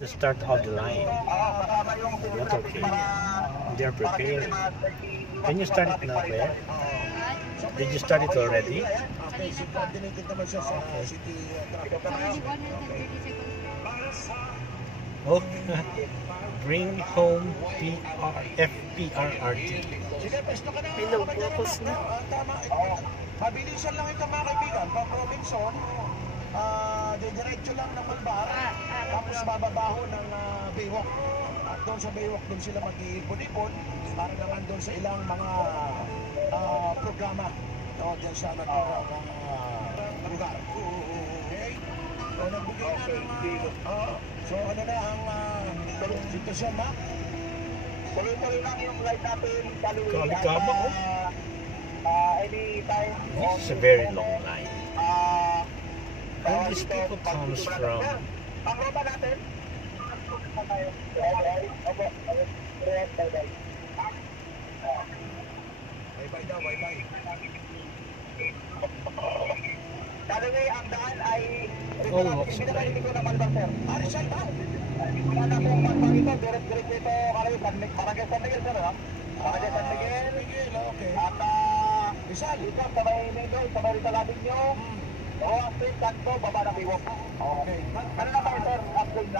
the start of the line. Not okay. They're preparing. Can you start it now, Claire? Did you start it already? Okay, coordinated naman siya sa city traffic. Already 130 seconds. Oh, bring home FPRRT. Sige, pesto ka na. Hello, focus na. Tama. Mabilisan lang ito mga kaibigan. From Robinson, didiretso lang ng Malbar, tapos bababaho ng Baywalk. At doon sa Baywalk, doon sila mag-iipon-ipon para naman doon sa ilang mga programa. No, dyan sa naturang lugar. Okay? So, nagbigay na ng... so, ano na ang sitwasyon, ma? Tuloy-tuloy lang yung ride natin. Kabig-kabak, oh. Anytime. This is a very long line. And these people comes from Ang roba natin. Bye-bye daw, bye-bye. Anyway, ang daan ay Almost pinakalinig ko na Malbar, sir. Rizal ba? Wala na pong Malbar ito. Direct dito kalayo. Barangay San Miguel, sir. Barangay San Miguel. Miguel, okay. At Rizal. dito sa may Miguel, sa may Rizal Avenue. Roa Street, Kanto, baba ng Biwok. Okay. Ano na tayo, sir? Upgrade na.